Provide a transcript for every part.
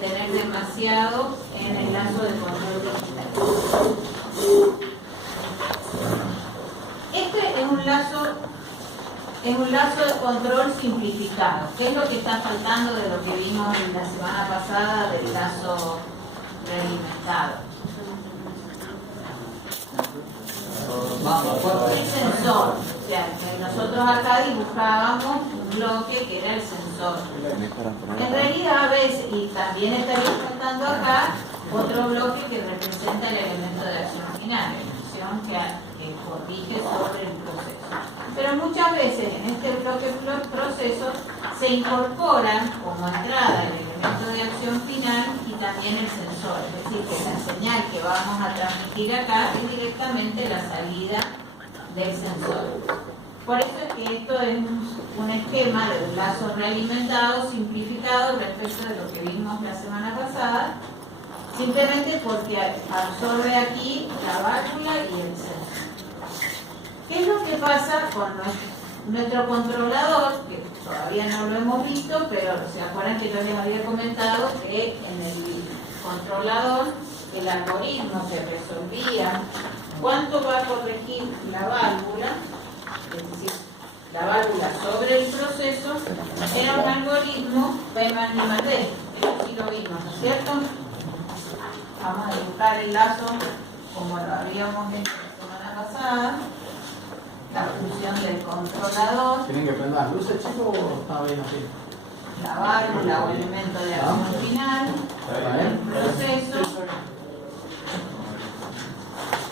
detener demasiado en el lazo de control digital. Este es un lazo de control simplificado. ¿Qué es lo que está faltando de lo que vimos la semana pasada del lazo realimentado? El sensor. O sea, nosotros acá dibujábamos un bloque que era el sensor. En realidad a veces, y también estaría faltando acá, otro bloque que representa el elemento de acción final, la acción que corrige sobre el proceso. Pero muchas veces en este bloque proceso se incorporan como entrada el elemento de acción final y también el sensor. Es decir, que la señal que vamos a transmitir acá es directamente la salida del sensor. Por eso es que esto es un esquema de un lazo realimentado simplificado respecto de lo que vimos la semana pasada, simplemente porque absorbe aquí la válvula y el sensor. ¿Qué es lo que pasa con nuestro controlador? Que todavía no lo hemos visto, pero se acuerdan que yo les había comentado que en el controlador el algoritmo que resolvía cuánto va a corregir la válvula, es decir, la válvula sobre el proceso, era un algoritmo P más I más D. Eso sí lo vimos, ¿no es cierto? Vamos a dibujar el lazo como lo habíamos hecho la semana pasada. La función del controlador. ¿Tienen que prender las luces, chicos, o está bien así? La válvula o elemento de acción final, el proceso,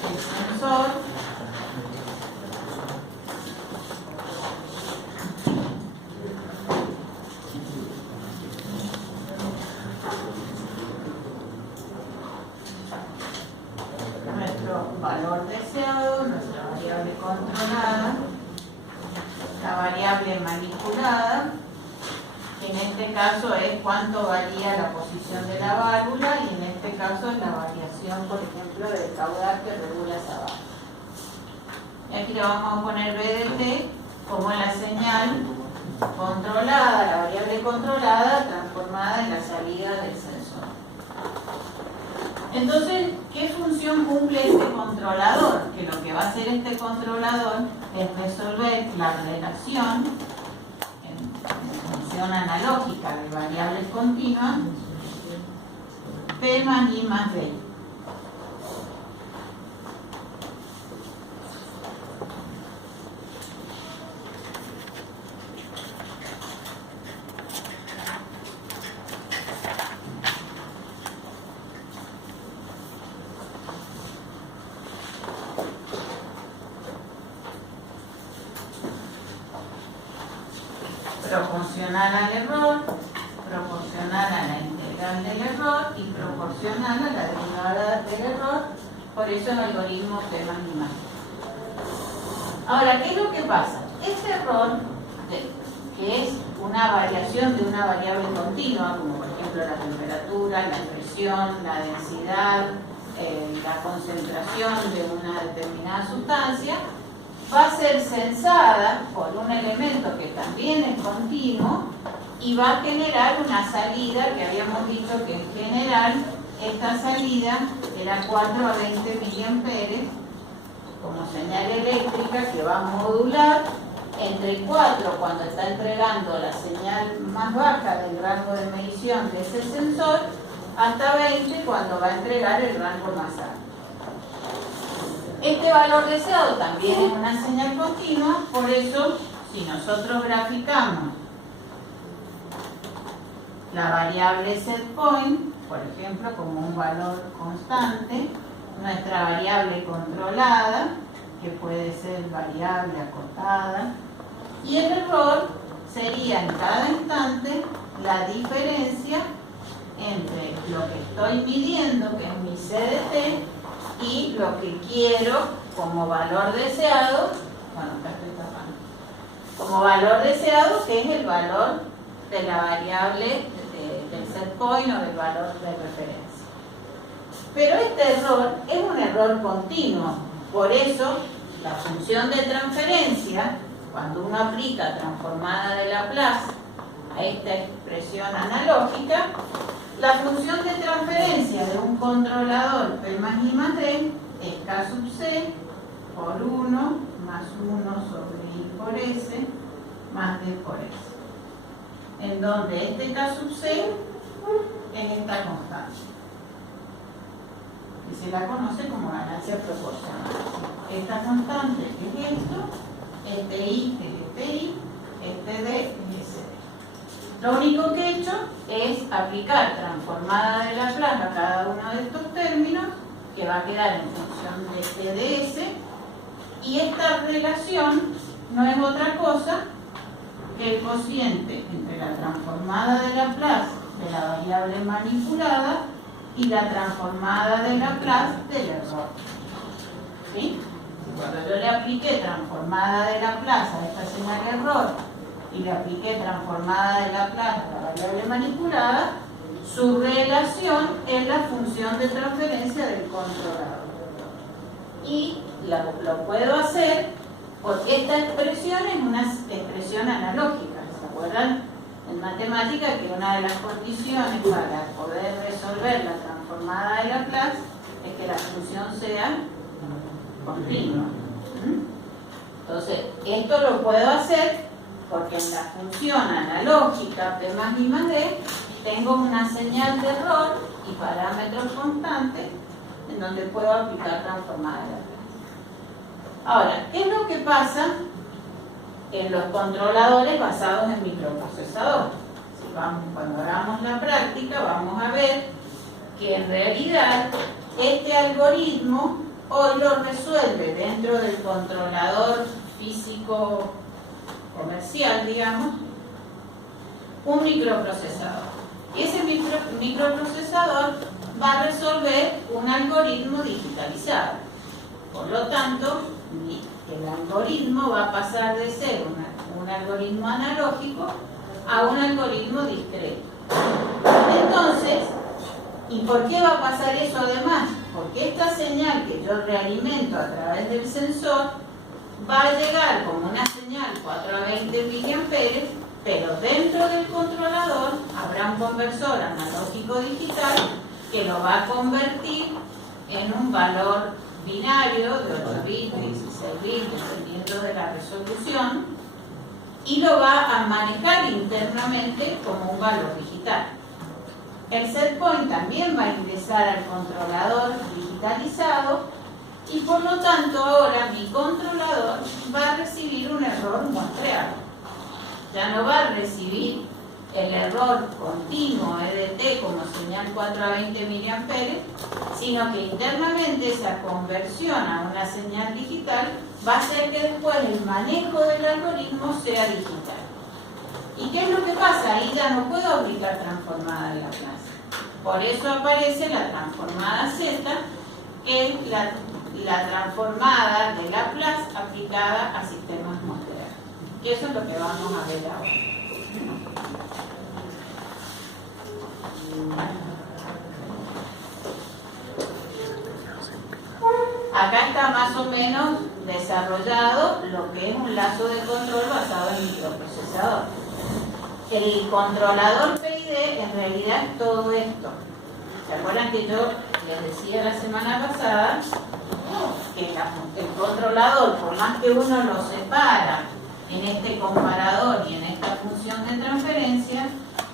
el sensor, nuestro valor deseado, nuestra variable controlada, la variable manipulada, que en este caso es cuánto varía la posición de la válvula y en este caso es la variación, por ejemplo, del caudal que regula esa válvula. Y aquí le vamos a poner B de T como la señal controlada, la variable controlada transformada en la salida del sensor. Entonces, ¿qué función cumple este controlador? Que lo que va a hacer este controlador es resolver la relación en función analógica de variables continuas P más I más D. Proporcional al error, proporcional a la integral del error y proporcional a la derivada del error. Por eso el algoritmo P más I más D. Ahora, ¿qué es lo que pasa? Este error, que es una variación de una variable continua, como por ejemplo la temperatura, la presión, la densidad, la concentración de una determinada sustancia, va a ser censada por un elemento que también es continuo y va a generar una salida que habíamos dicho que en general esta salida era 4 a 20 miliamperes como señal eléctrica que va a modular entre 4 cuando está entregando la señal más baja del rango de medición de ese sensor hasta 20 cuando va a entregar el rango más alto. Este valor deseado también es una señal continua, por eso si nosotros graficamos la variable setPoint, por ejemplo, como un valor constante, nuestra variable controlada, que puede ser variable acotada, y el error sería en cada instante la diferencia entre lo que estoy midiendo, que es mi CDT, y lo que quiero como valor deseado, bueno, acá estoy tapando, como valor deseado, que es el valor de la variable del setPoint o del valor de referencia. Pero este error es un error continuo, por eso la función de transferencia, cuando uno aplica transformada de Laplace a esta expresión analógica, La función de transferencia de un controlador P más I más D es K sub C por 1 más 1 sobre I por S más D por S, en donde este K sub C es esta constante, que se la conoce como ganancia proporcional. Esta constante que es esto, este I que es este I, este D es ese D. Lo único que he hecho es aplicar transformada de Laplace a cada uno de estos términos, que va a quedar en función de este ds, y esta relación no es otra cosa que el cociente entre la transformada de Laplace de la variable manipulada y la transformada de Laplace del error. ¿Sí? Cuando yo le apliqué transformada de Laplace a esta señal de error y le apliqué transformada de Laplace a la variable manipulada, su relación es la función de transferencia del controlador. Y lo puedo hacer porque esta expresión es una expresión analógica. ¿Se acuerdan en matemática que una de las condiciones para poder resolver la transformada de Laplace es que la función sea continua? Entonces, esto lo puedo hacer porque en la función analógica P más I más D tengo una señal de error y parámetros constantes en donde puedo aplicar transformada de Laplace. Ahora, ¿qué es lo que pasa en los controladores basados en microprocesador? Cuando hagamos la práctica vamos a ver que en realidad este algoritmo hoy lo resuelve dentro del controlador físico comercial, digamos, un microprocesador. Y ese microprocesador va a resolver un algoritmo digitalizado. Por lo tanto, el algoritmo va a pasar de ser un algoritmo analógico a un algoritmo discreto. Entonces, ¿y por qué va a pasar eso además? Porque esta señal que yo realimento a través del sensor va a llegar como una señal 4 a 20 miliamperes, pero dentro del controlador habrá un conversor analógico digital que lo va a convertir en un valor binario de 8 bits, 16 bits, dependiendo de la resolución, y lo va a manejar internamente como un valor digital. El setpoint también va a ingresar al controlador digitalizado y por lo tanto ahora mi controlador va a recibir un error muestreado. Ya no va a recibir el error continuo EDT como señal 4 a 20 miliamperes, sino que internamente esa conversión a una señal digital va a hacer que después el manejo del algoritmo sea digital. ¿Y qué es lo que pasa? Ahí ya no puedo aplicar transformada de Laplace. Por eso aparece la transformada Z, que es la transformada de Laplace aplicada a sistemas muestreados. Y eso es lo que vamos a ver ahora. Acá está más o menos desarrollado lo que es un lazo de control basado en microprocesador. El controlador PID en realidad es todo esto. ¿Se acuerdan que yo les decía la semana pasada que el controlador, por más que uno lo separa en este comparador y en esta función de transferencia,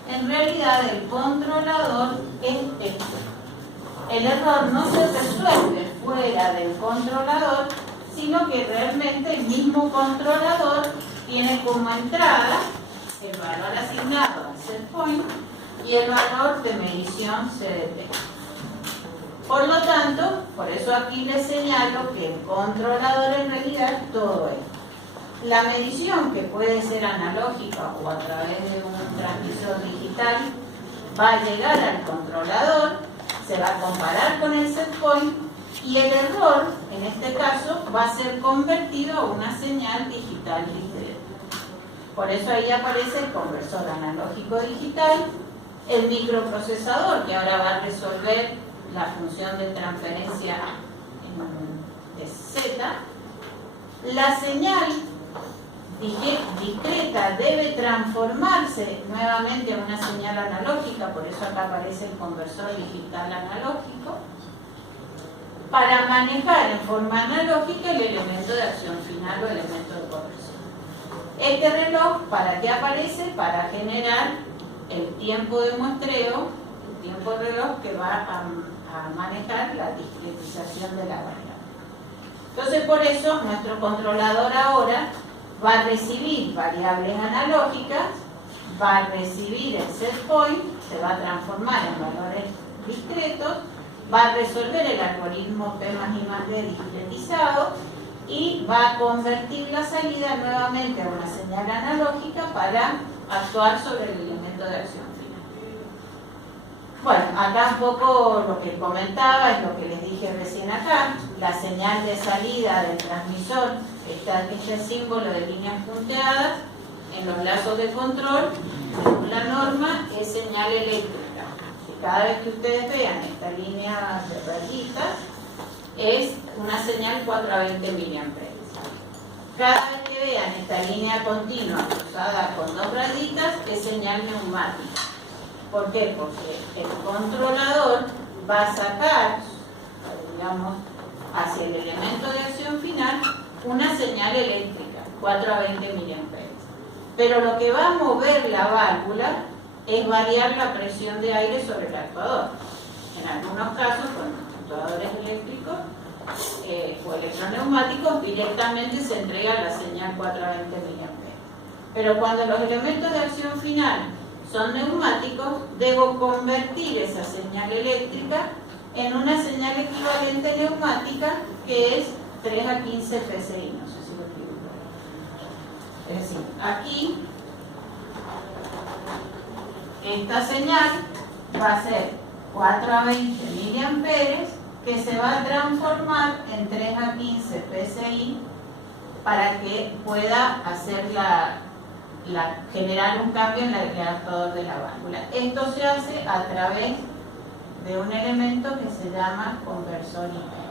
en realidad el controlador es esto. El error no se resuelve fuera del controlador, sino que realmente el mismo controlador tiene como entrada el valor asignado al setpoint y el valor de medición CDT. Por lo tanto, por eso aquí les señalo que el controlador en realidad es todo esto. La medición, que puede ser analógica o a través de un transmisor digital, va a llegar al controlador, se va a comparar con el setpoint y el error, en este caso, va a ser convertido a una señal digital discreta. Por eso ahí aparece el conversor analógico digital, el microprocesador que ahora va a resolver la función de transferencia de Z, la señal discreta debe transformarse nuevamente en una señal analógica, por eso acá aparece el conversor digital analógico, para manejar en forma analógica el elemento de acción final o elemento de conversión. Este reloj, ¿para qué aparece? Para generar el tiempo de muestreo, el tiempo reloj que va a manejar la discretización de la variable. Entonces, por eso, nuestro controlador ahora va a recibir variables analógicas, va a recibir el set point, se va a transformar en valores discretos, va a resolver el algoritmo P más I más D discretizado y va a convertir la salida nuevamente a una señal analógica para actuar sobre el elemento de acción final. Bueno, acá un poco lo que comentaba es lo que les dije recién acá, la señal de salida del transmisor, está este símbolo de líneas punteadas, en los lazos de control, según la norma, es señal eléctrica. Cada vez que ustedes vean esta línea de rayitas, es una señal 4 a 20 mA. Cada vez que vean esta línea continua cruzada con 2 rayitas, es señal neumática. ¿Por qué? Porque el controlador va a sacar, digamos, hacia el elemento de acción final, una señal eléctrica, 4 a 20 mA. Pero lo que va a mover la válvula es variar la presión de aire sobre el actuador. En algunos casos, con actuadores eléctricos o electroneumáticos, directamente se entrega la señal 4 a 20 mA. Pero cuando los elementos de acción final son neumáticos, debo convertir esa señal eléctrica en una señal equivalente neumática que es 3 a 15 PSI. No sé si lo escribo. Es decir, aquí esta señal va a ser 4 a 20 miliamperes que se va a transformar en 3 a 15 PSI para que pueda hacer generar un cambio en el adaptador de la válvula. Esto se hace a través de un elemento que se llama conversor IP.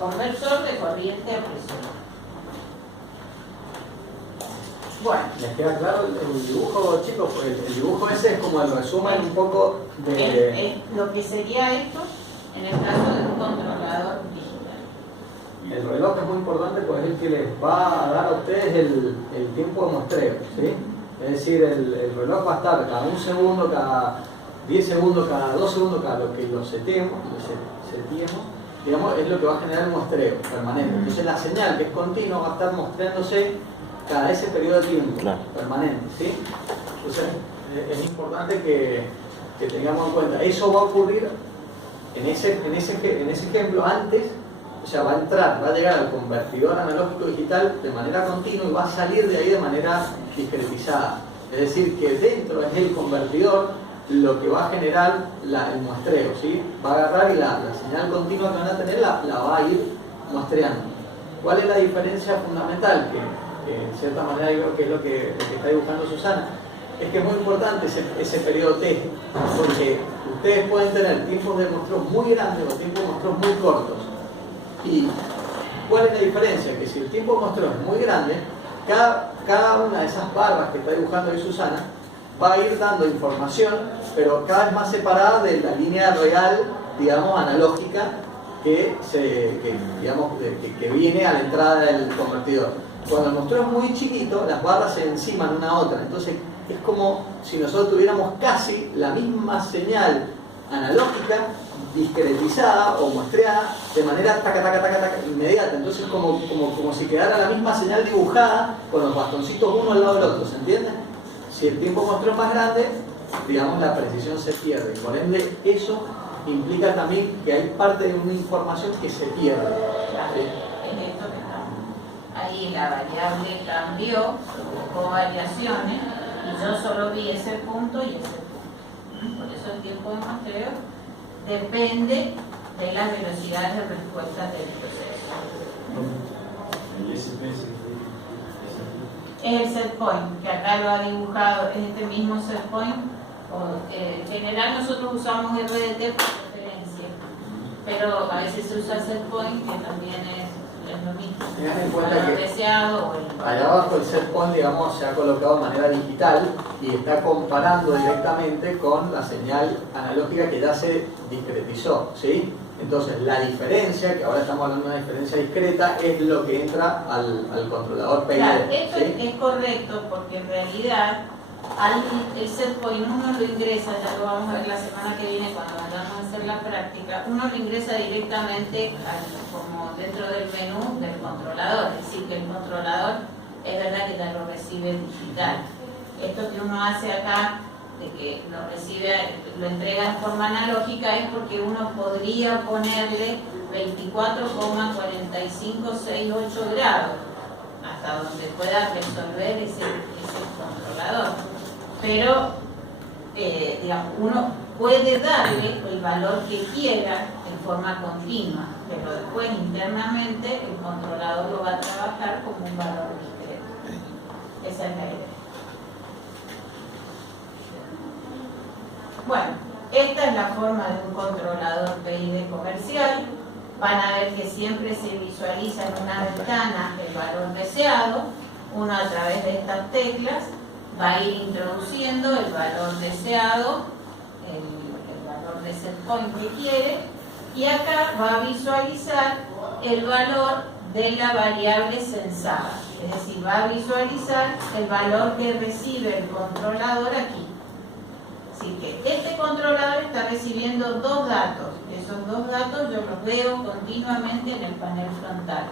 Conversor de corriente a presión. Bueno. ¿Les queda claro el dibujo, chicos? El dibujo ese es como el resumen un poco de... lo que sería esto en el caso de un controlador digital. El reloj es muy importante porque es el que les va a dar a ustedes el tiempo de muestreo, ¿sí? Es decir, el reloj va a estar cada 1 segundo, cada 10 segundos, cada 2 segundos, cada lo que lo setemos, digamos, es lo que va a generar el muestreo permanente. Entonces la señal que es continua va a estar mostrándose cada ese periodo de tiempo permanente, ¿sí? Entonces es importante que tengamos en cuenta. Eso va a ocurrir en ese ejemplo antes, o sea, va a llegar al convertidor analógico digital de manera continua y va a salir de ahí de manera discretizada. Es decir, que dentro es el convertidor lo que va a generar el muestreo, ¿sí? Va a agarrar y la señal continua que van a tener la va a ir muestreando. ¿Cuál es la diferencia fundamental? Que en cierta manera yo creo que es lo que está dibujando Susana, es que es muy importante ese periodo T, porque ustedes pueden tener tiempos de muestreo muy grandes o tiempos de muestreo muy cortos. ¿Y cuál es la diferencia? Que si el tiempo de muestreo es muy grande, cada una de esas barras que está dibujando ahí Susana va a ir dando información, pero cada vez más separada de la línea real, digamos, analógica que viene a la entrada del convertidor. Cuando el muestreo es muy chiquito, las barras se enciman una a otra, entonces es como si nosotros tuviéramos casi la misma señal analógica discretizada o muestreada de manera inmediata. Entonces como si quedara la misma señal dibujada con los bastoncitos uno al lado del otro, ¿se entiende? Si el tiempo de muestreo es más grande, digamos, la precisión se pierde. Por ende, eso implica también que hay parte de una información que se pierde. ¿Sí? Es esto que estamos. Ahí la variable cambió, buscó variaciones y yo solo vi ese punto y ese punto. Por eso el tiempo de muestreo depende de las velocidades de respuesta del proceso. El SPS es el set point, que acá lo ha dibujado, es este mismo set point. En general nosotros usamos RDT por referencia, pero a veces se usa set point, que también es es lo mismo. Tengan en El cuenta valor que deseado o el allá abajo el set point, digamos, se ha colocado de manera digital y está comparando directamente con la señal analógica que ya se discretizó, ¿sí? Entonces, la diferencia, que ahora estamos hablando de una diferencia discreta, es lo que entra al controlador PID. Claro, esto ¿sí? es correcto porque en realidad el set point uno lo ingresa, ya lo vamos a ver la semana que viene cuando vayamos a hacer la práctica, uno lo ingresa directamente como dentro del menú del controlador, es decir, que el controlador es verdad que ya lo recibe digital. Esto que uno hace acá, de que lo recibe, lo entrega en forma analógica, es porque uno podría ponerle 24,4568 grados, hasta donde pueda resolver ese controlador. Pero, digamos, uno puede darle el valor que quiera en forma continua, pero después internamente el controlador lo va a trabajar como un valor discreto. Esa es la idea. Bueno, esta es la forma de un controlador PID comercial. Van a ver que siempre se visualiza en una ventana el valor deseado. Uno a través de estas teclas va a ir introduciendo el valor deseado, el valor de set point que quiere, y acá va a visualizar el valor de la variable censada. Es decir, va a visualizar el valor que recibe el controlador aquí. Así que este controlador está recibiendo dos datos. Esos dos datos yo los veo continuamente en el panel frontal.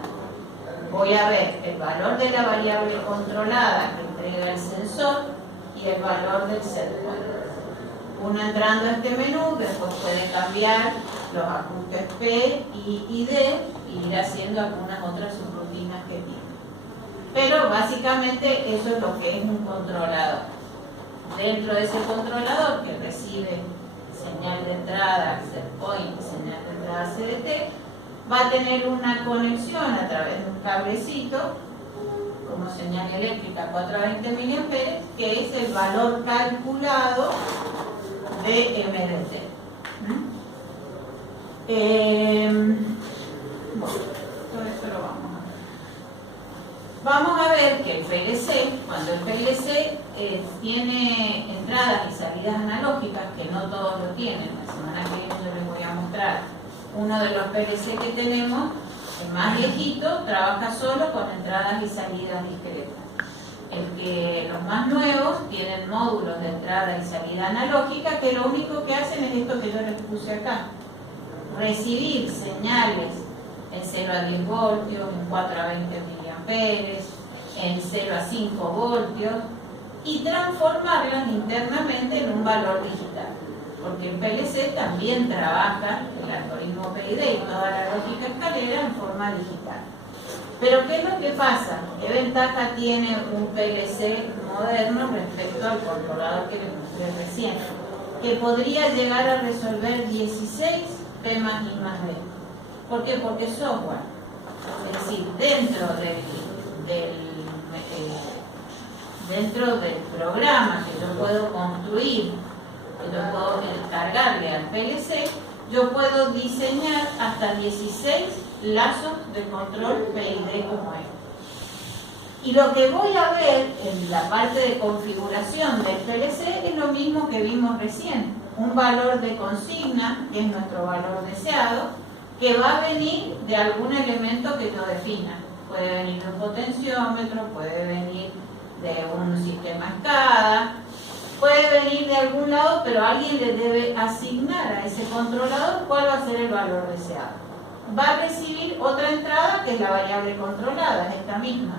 Voy a ver el valor de la variable controlada que entrega el sensor y el valor del set point. Uno entrando a este menú, después puede cambiar los ajustes P y D y ir haciendo algunas otras subrutinas que tiene. Pero básicamente eso es lo que es un controlador. Dentro de ese controlador que recibe señal de entrada, set point, señal de entrada CDT, va a tener una conexión a través de un cablecito como señal eléctrica 420 mA, que es el valor calculado de MDT. Todo esto lo vamos a ver. Vamos a ver que el PLC, cuando el PLC tiene entradas y salidas analógicas, que no todos lo tienen, la semana que viene yo les voy a mostrar uno de los PLC que tenemos, el más viejito, trabaja solo con entradas y salidas discretas. Los más nuevos tienen módulos de entrada y salida analógica que lo único que hacen es esto que yo les puse acá: recibir señales en 0 a 10 voltios, en 4 a 20 miliamperes, en 0 a 5 voltios y transformarlas internamente en un valor digital. Porque el PLC también trabaja el algoritmo PID y toda la lógica escalera en forma digital. Pero ¿qué es lo que pasa? ¿Qué ventaja tiene un PLC moderno respecto al controlador que les mostré recién? Que podría llegar a resolver 16 P más I más D. ¿Por qué? Porque es software. Es decir, dentro del programa que yo puedo construir, que yo puedo cargarle al PLC, yo puedo diseñar hasta 16 lazos de control PID como este. Y lo que voy a ver en la parte de configuración del PLC es lo mismo que vimos recién. Un valor de consigna, que es nuestro valor deseado, que va a venir de algún elemento que yo defina. Puede venir de un potenciómetro, puede venir de un sistema SCADA, puede venir de algún lado, pero alguien le debe asignar a ese controlador cuál va a ser el valor deseado. Va a recibir otra entrada que es la variable controlada, es esta misma,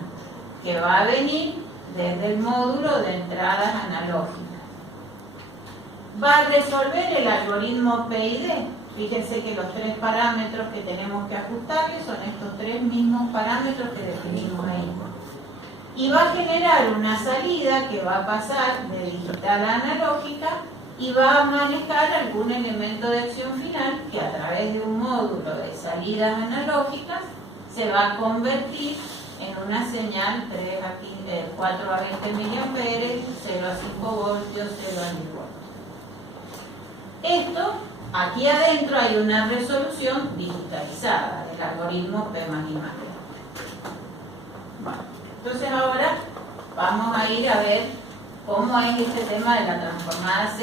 que va a venir desde el módulo de entradas analógicas. Va a resolver el algoritmo PID. Fíjense que los tres parámetros que tenemos que ajustarle son estos tres mismos parámetros que definimos ahí. Y va a generar una salida que va a pasar de digital a analógica y va a manejar algún elemento de acción final que a través de un módulo de salidas analógicas se va a convertir en una señal 4 a 20 miliamperes, 0 a 5 voltios, 0 a 10 voltios. Esto, aquí adentro hay una resolución digitalizada del algoritmo P más I más D. Bueno. Entonces ahora vamos a ir a ver cómo es este tema de la transformada C